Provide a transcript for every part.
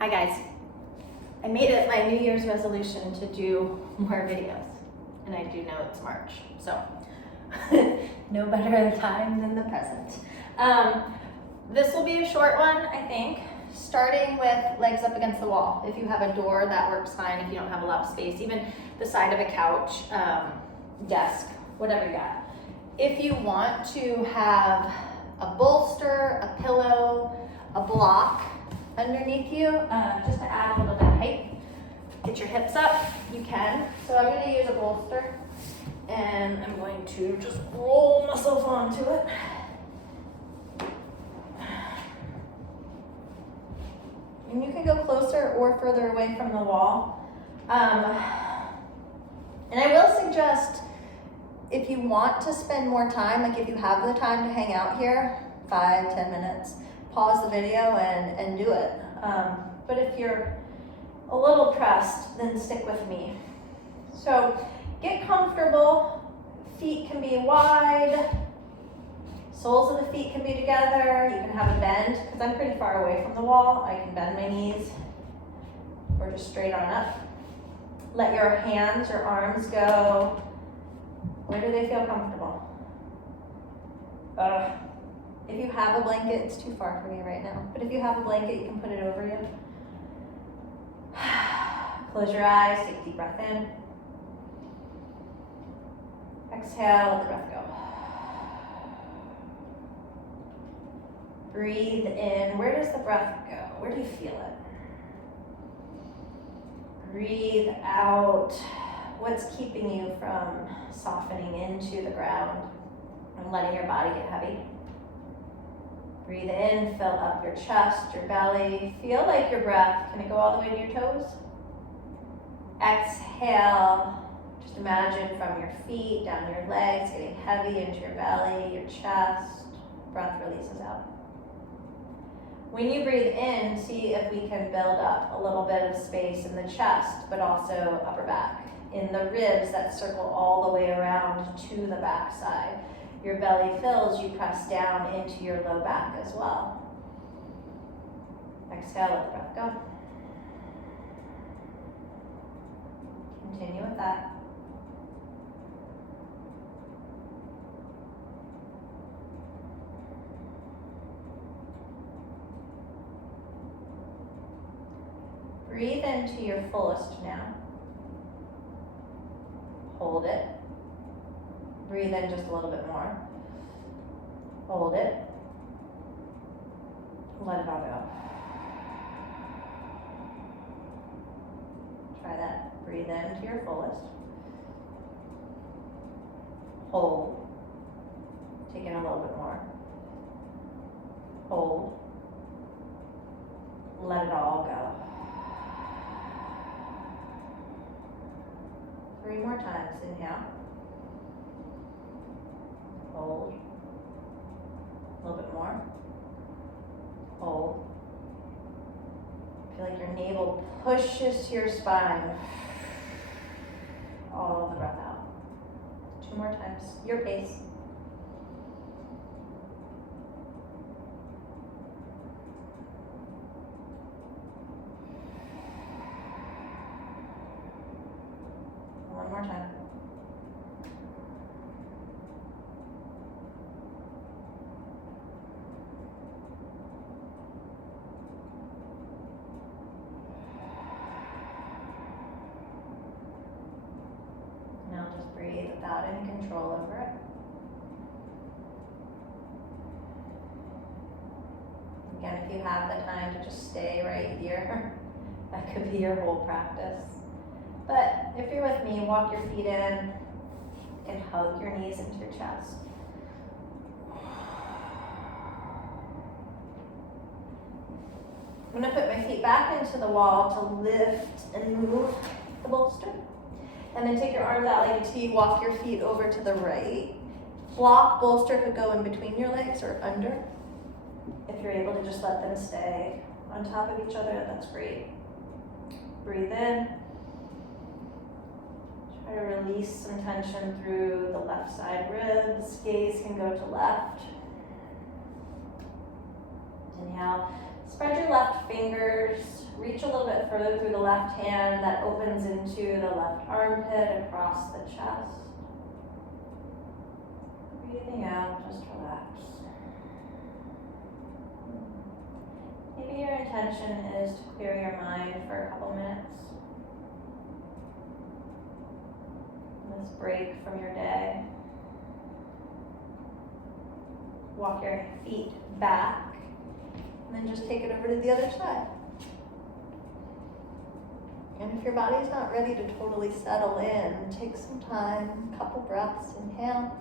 Hi guys. I made it my New Year's resolution to do more videos, and I do know it's March, so no better time than the present. This will be a short one, I think, starting with legs up against the wall. If you have a door, that works fine. If you don't have a lot of space, even the side of a couch, desk, whatever you got. If you want to have a bolster, a pillow, a block underneath you, just to add a little bit of height, get your hips up, you can. So I'm going to use a bolster, and I'm going to just roll myself onto it. And you can go closer or further away from the wall. And I will suggest, if you want to spend more time, like if you have the time to hang out here, 5-10 minutes, pause the video and do it. But if you're a little pressed, then stick with me. So get comfortable. Feet can be wide. Soles of the feet can be together. You can have a bend, because I'm pretty far away from the wall. I can bend my knees or just straight on up. Let your hands, your arms go. Where do they feel comfortable? If you have a blanket, it's too far for me right now, but if you have a blanket, you can put it over you. Close your eyes, take a deep breath in. Exhale, let the breath go. Breathe in. Where does the breath go? Where do you feel it? Breathe out. What's keeping you from softening into the ground and letting your body get heavy? Breathe in, fill up your chest, your belly. Feel like your breath, can it go all the way to your toes? Exhale. Just imagine from your feet, down your legs, getting heavy into your belly, your chest. Breath releases out. When you breathe in, see if we can build up a little bit of space in the chest, but also upper back. In the ribs that circle all the way around to the back side. Your belly fills, you press down into your low back as well. Exhale, let the breath go. Continue with that. Breathe into your fullest now. Hold it. Breathe in just a little bit more. Hold it. Let it all go. Try that. Breathe in to your fullest. Hold. Take in a little bit more. Hold. Let it all go. 3 more times. Inhale. Hold. A little bit more. Hold. Feel like your navel pushes to your spine. All of the breath out. 2 more times. Your pace. One more time. Now just breathe without any control over it. Again, if you have the time to just stay right here, that could be your whole practice. But if you're with me, walk your feet in and hug your knees into your chest. I'm going to put my feet back into the wall to lift and move the bolster. And then take your arms out like a T, walk your feet over to the right. Block, bolster could go in between your legs or under. If you're able to just let them stay on top of each other, that's great. Breathe in. Try to release some tension through the left side ribs. Gaze can go to left. Inhale. Spread your left fingers reach a little bit further through the left hand. That opens into the left armpit, across the chest. Breathing out, just relax. Maybe your intention is to clear your mind for a couple minutes. This break from your day. Walk your feet back, and then just take it over to the other side. And if your body's not ready to totally settle in, take some time, a couple breaths, inhale.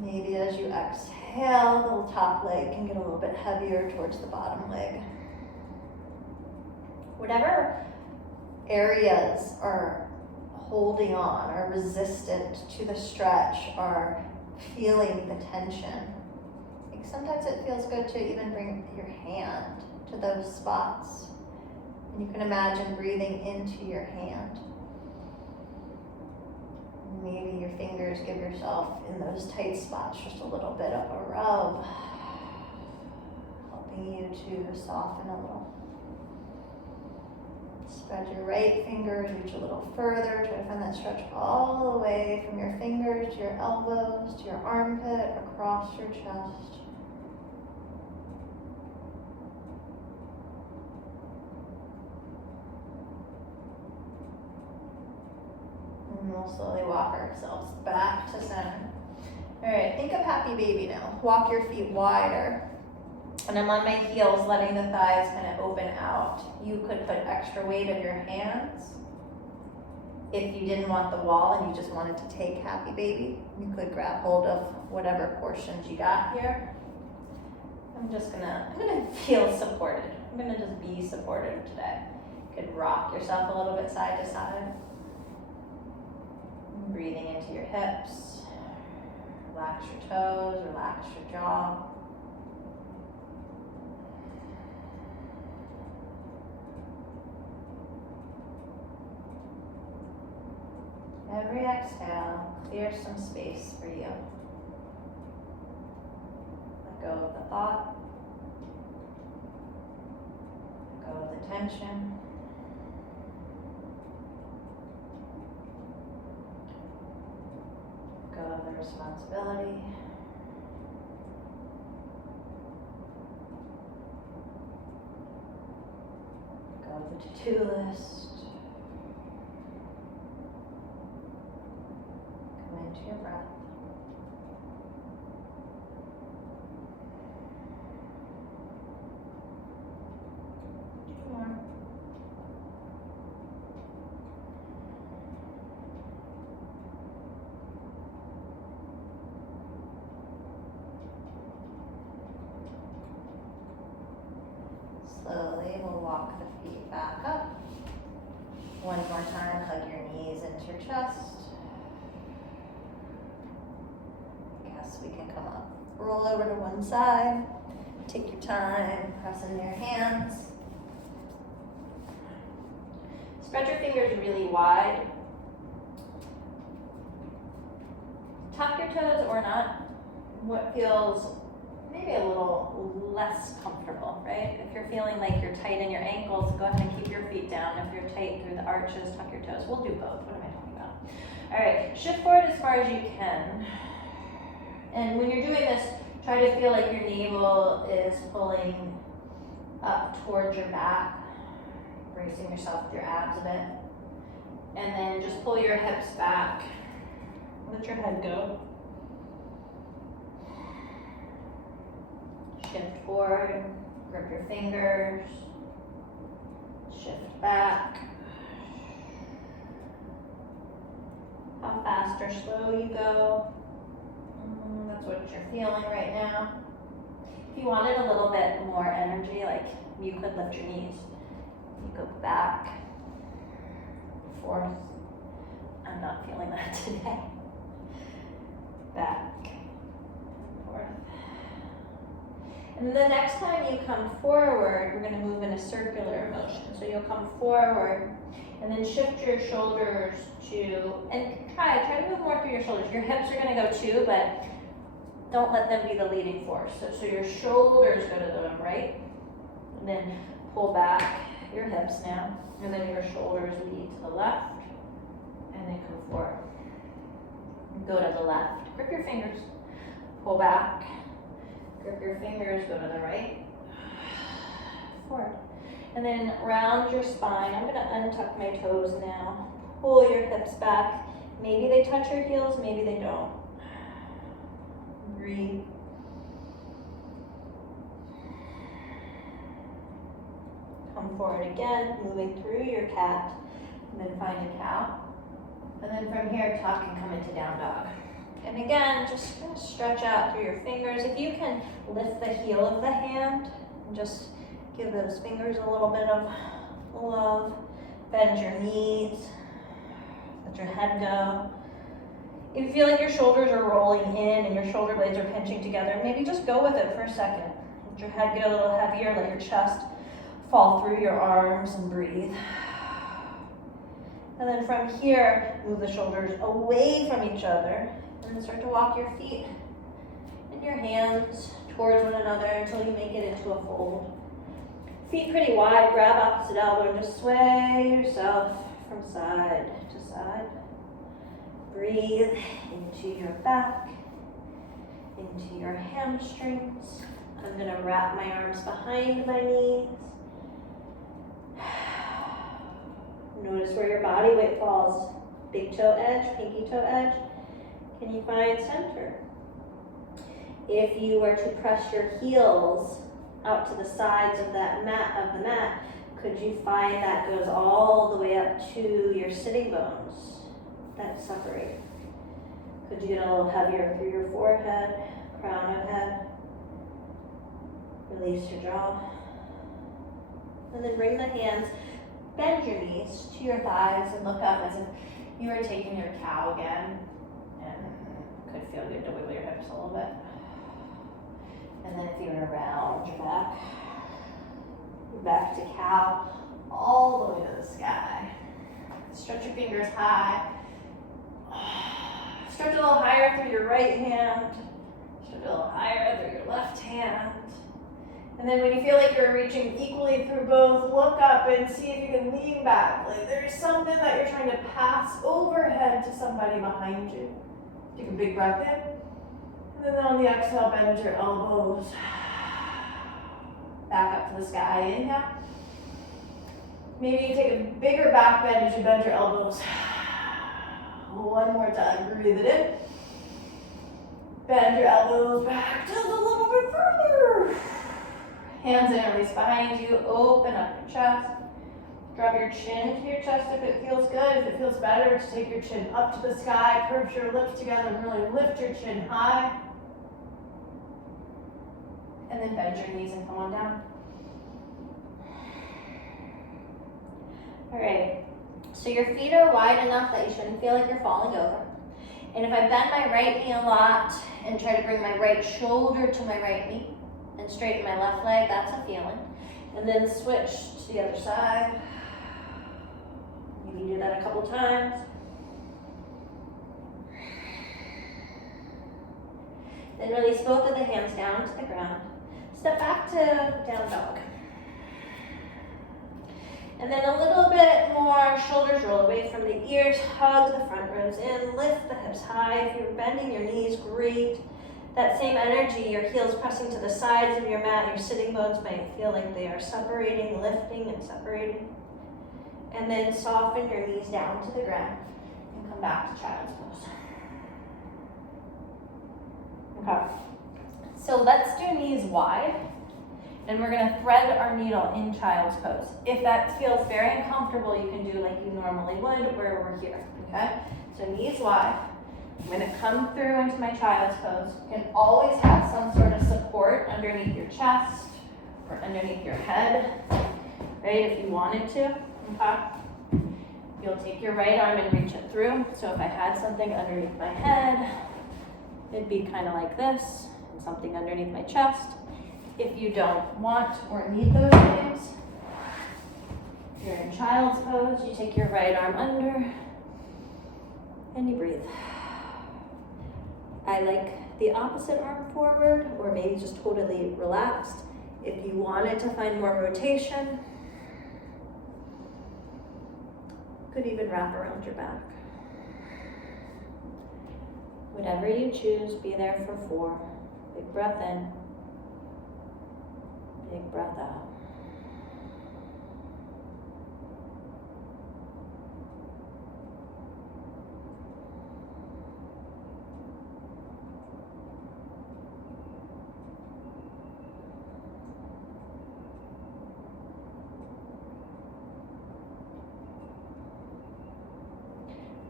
Maybe as you exhale, the top leg can get a little bit heavier towards the bottom leg. Whatever areas are holding on, are resistant to the stretch, are feeling the tension. Like sometimes it feels good to even bring your hand to those spots. And you can imagine breathing into your hand. Maybe your fingers, give yourself in those tight spots just a little bit of a rub, helping you to soften a little. Spread your right fingers, reach a little further, try to find that stretch all the way from your fingers to your elbows, to your armpit, across your chest. And we'll slowly walk ourselves back to center. All right, think of happy baby now. Walk your feet wider. And I'm on my heels, letting the thighs kind of open out. You could put extra weight of your hands. If you didn't want the wall and you just wanted to take happy baby, you could grab hold of whatever portions you got here. I'm gonna feel supported. I'm gonna just be supportive today. You could rock yourself a little bit side to side. Breathing into your hips. Relax your toes, relax your jaw. Every exhale, clear some space for you. Let go of the thought. Let go of the tension. Let go of the responsibility. Let go of the to-do list. Into your breath. Two more. Slowly, we'll walk the feet back up. One more time, hug your knees into your chest. We can come up. Roll over to one side. Take your time, press into your hands. Spread your fingers really wide. Tuck your toes or not. What feels maybe a little less comfortable, right? If you're feeling like you're tight in your ankles, go ahead and keep your feet down. If you're tight through the arches, tuck your toes. We'll do both. What am I talking about? All right, shift forward as far as you can. And when you're doing this, try to feel like your navel is pulling up towards your back, bracing yourself with your abs a bit. And then just pull your hips back. Let your head go. Shift forward, grip your fingers, shift back. How fast or slow you go. That's what you're feeling right now. If you wanted a little bit more energy, like you could lift your knees. You go back, forth. I'm not feeling that today. Back, forth. And the next time you come forward, we're going to move in a circular motion. So you'll come forward and then shift your shoulders to, and try to move more through your shoulders. Your hips are going to go too, but don't let them be the leading force. So your shoulders go to the right, and then pull back your hips now, and then your shoulders lead to the left, and then come forward. Go to the left, grip your fingers, pull back, grip your fingers, go to the right, forward. And then round your spine. I'm gonna untuck my toes now. Pull your hips back. Maybe they touch your heels, maybe they don't. Breathe. Come forward again, moving through your cat, and then find a cow. And then from here, tuck and come into down dog. And again, just gonna stretch out through your fingers. If you can lift the heel of the hand, and just give those fingers a little bit of love. Bend your knees, let your head go. If you feel like your shoulders are rolling in and your shoulder blades are pinching together, maybe just go with it for a second. Let your head get a little heavier, let your chest fall through your arms and breathe. And then from here, move the shoulders away from each other and then start to walk your feet and your hands towards one another until you make it into a fold. Feet pretty wide, grab opposite elbow and just sway yourself from side to side. Breathe into your back, into your hamstrings. I'm gonna wrap my arms behind my knees. Notice where your body weight falls. Big toe edge, pinky toe edge. Can you find center? If you were to press your heels out to the sides of the mat, could you find that goes all the way up to your sitting bones that separate? Could you get a little heavier through your forehead, crown of head? Release your jaw. And then bring the hands, bend your knees to your thighs and look up as if you were taking your cow again. And could feel good to wiggle your hips a little bit. And then if you were to round your back to cow, all the way to the sky. Stretch your fingers high. Stretch a little higher through your right hand. Stretch a little higher through your left hand. And then when you feel like you're reaching equally through both, look up and see if you can lean back. Like there's something that you're trying to pass overhead to somebody behind you. Take a big breath in. And then on the exhale, bend your elbows. Back up to the sky, inhale. Maybe you take a bigger back bend as you bend your elbows. One more time, breathe it in. Bend your elbows back just a little bit further. Hands in, release behind you, open up your chest. Drop your chin into your chest if it feels good. If it feels better, to take your chin up to the sky, purse your lips together, and really lift your chin high. And then bend your knees and come on down. All right, so your feet are wide enough that you shouldn't feel like you're falling over. And if I bend my right knee a lot and try to bring my right shoulder to my right knee and straighten my left leg, that's a feeling. And then switch to the other side. Maybe do that a couple times. Then release both of the hands down to the ground. Step back to down dog. And then a little bit more, shoulders roll away from the ears, hug the front ribs in, lift the hips high. If you're bending your knees, great. That same energy, your heels pressing to the sides of your mat, your sitting bones might feel like they are separating, lifting and separating. And then soften your knees down to the ground and come back to child's pose. Okay. So let's do knees wide, and we're gonna thread our needle in child's pose. If that feels very uncomfortable, you can do like you normally would, where we're here, okay? So knees wide. I'm gonna come through into my child's pose. You can always have some sort of support underneath your chest or underneath your head, right, if you wanted to, okay? You'll take your right arm and reach it through. So if I had something underneath my head, it'd be kind of like this. Something underneath my chest. If you don't want or need those things, you're in child's pose. You take your right arm under and you breathe. I like the opposite arm forward, or maybe just totally relaxed. If you wanted to find more rotation, Could even wrap around your back. Whatever you choose, be there for 4. Big breath in. Big breath out.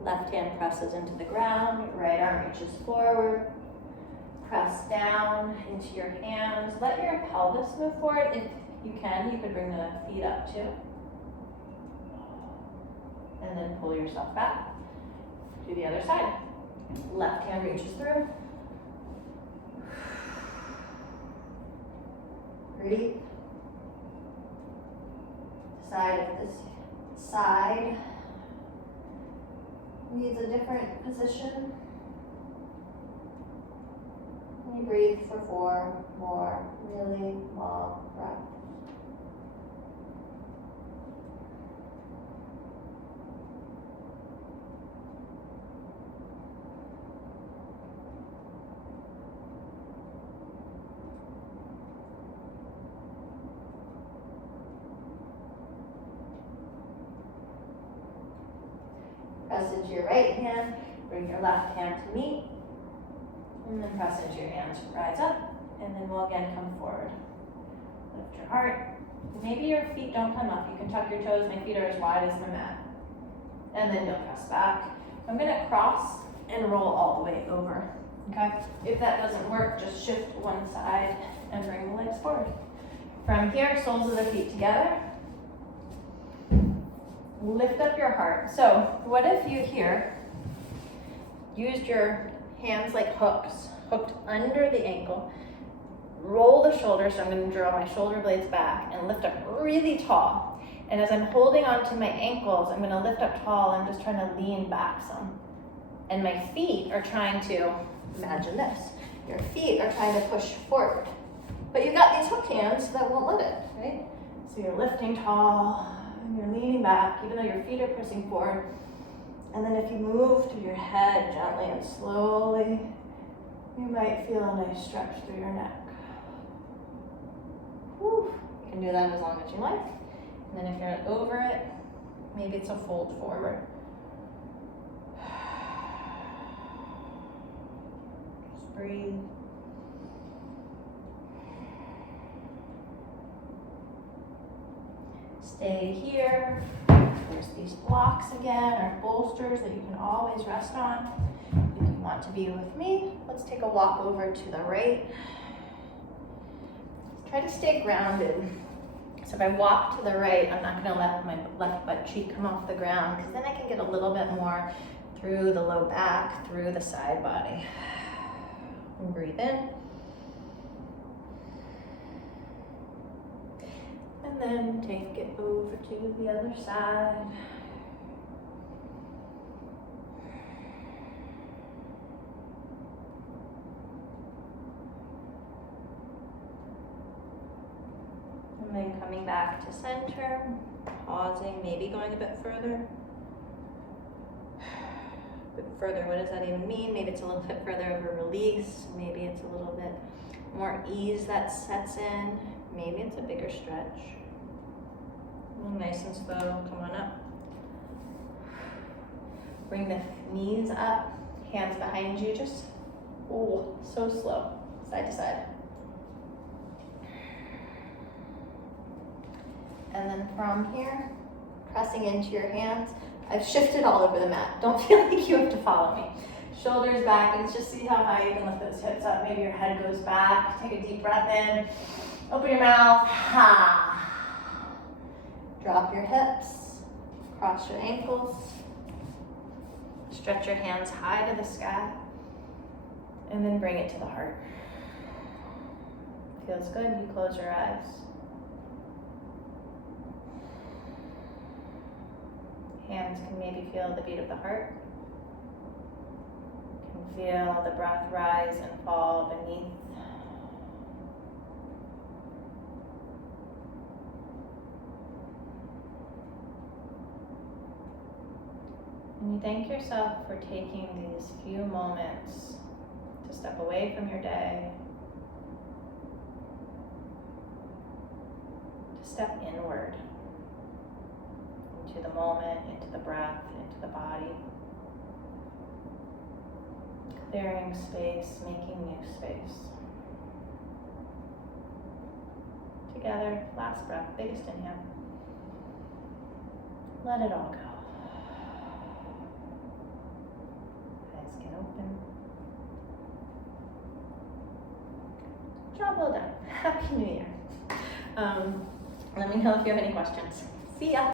Left hand presses into the ground, right arm reaches forward. Press down into your hands. Let your pelvis move forward. If you can, you could bring the feet up too. And then pull yourself back. Do the other side. Left hand reaches through. Breathe. Decide if this side needs a different position. And you breathe for 4 more really long breaths. Press into your right hand, bring your left hand to meet, and then press into your hands, rise up, and then we'll again come forward. Lift your heart. Maybe your feet don't come up. You can tuck your toes. My feet are as wide as my mat. And then don't press back. I'm gonna cross and roll all the way over, okay? If that doesn't work, just shift one side and bring the legs forward. From here, soles of the feet together. Lift up your heart. So what if you here used your hands like hooks, hooked under the ankle, roll the shoulders, so I'm going to draw my shoulder blades back and lift up really tall. And as I'm holding onto my ankles, I'm going to lift up tall. I'm just trying to lean back some. And my feet are trying to, imagine this, your feet are trying to push forward. But you've got these hook hands that won't let it, right? So you're lifting tall, and you're leaning back, even though your feet are pressing forward. And then if you move to your head gently and slowly, you might feel a nice stretch through your neck. Whew. You can do that as long as you like. And then if you're over it, maybe it's a fold forward. Just breathe. Stay here. There's these blocks again, or bolsters that you can always rest on. If you want to be with me, let's take a walk over to the right. Try to stay grounded. So if I walk to the right, I'm not going to let my left butt cheek come off the ground, because then I can get a little bit more through the low back, through the side body. And breathe in. And then take it over to the other side. And then coming back to center, pausing, maybe going a bit further. A bit further, what does that even mean? Maybe it's a little bit further of a release. Maybe it's a little bit more ease that sets in. Maybe it's a bigger stretch. Nice and slow, come on up. Bring the knees up, hands behind you, just, oh, so slow, side to side. And then from here, pressing into your hands. I've shifted all over the mat. Don't feel like you have to follow me. Shoulders back, and just see how high you can lift those hips up. Maybe your head goes back. Take a deep breath in. Open your mouth. Ha. Drop your hips. Cross your ankles. Stretch your hands high to the sky. And then bring it to the heart. Feels good. You close your eyes. Hands can maybe feel the beat of the heart. Can feel the breath rise and fall beneath. And thank yourself for taking these few moments to step away from your day, to step inward into the moment, into the breath, into the body. Clearing space, making new space. Together, last breath, biggest inhale. Let it all go. Eyes can open. Job well done. Happy New Year. Let me know if you have any questions. See ya.